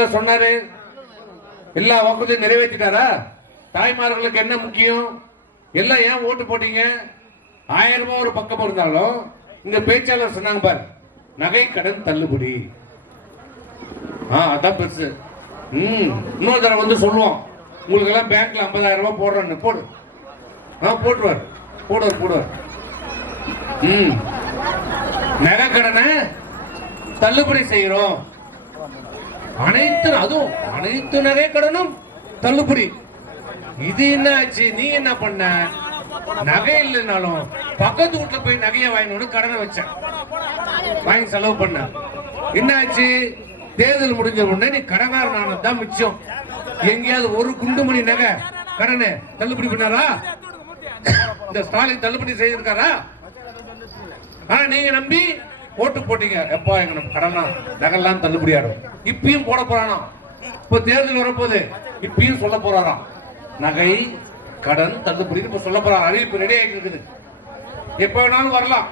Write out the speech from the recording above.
தேர்தலில் சொன்னாரு? எல்லா வாக்குறுதியும் நிறைவேற்றிட்டாரா? தாய்மார்களுக்கு என்ன முக்கியம்? எல்லாம் ஏன் ஓட்டு போட்டீங்க? ஆயிரம் ரூபாய் ஒரு பக்கம் இருந்தாலும் இந்த பேச்சாளர் சொன்னாங்க பாரு நகை கடன் தள்ளுபடி. ஆ அதான் பெருசு ம் இன்னொரு தடவை வந்து சொல்லுவோம். உங்களுக்கு எல்லாம் பேங்க்ல ஐம்பதாயிரம் ரூபாய் போடுறேன்னு. போடு. ஆ போட்டுவார் போடுவார் போடுவார். ம். நகை கடனை தள்ளுபடி செய்கிறோம் அனைத்து அதுவும் அனைத்து நகை கடனும் தள்ளுபடி. இது என்ன ஆச்சு நீ என்ன பண்ண? நகை இல்லைனாலும் பக்கத்து வீட்டுல போய் நகையை வாங்கினு கடனை வச்சேன். வாங்கி செலவு பண்ண. என்ன ஆச்சு தேர்தல் முடிஞ்ச உடனே நீ கடங்காரனானது தான் மிச்சம். எங்கேயாவது ஒரு குண்டுமணி நகை கடனை தள்ளுபடி பண்ணாரா? இந்த ஸ்டாலின் தள்ளுபடி செய்திருக்காரா? ஆனா நீங்க நம்பி ஓட்டு போட்டீங்க. எப்பா எங்க நம்ம கடனா நகெல்லாம் தள்ளுபடியாடும் இப்பயும் போட போறானா இப்ப தேர்தல் வரப்போது இப்பயும் சொல்ல போறாராம். நகை கடன் தள்ளுபடி இப்ப சொல்ல போறாரு. அறிவிப்பு ரெடி ஆகிட்டு இருக்குது. எப்ப வேணாலும் வரலாம்.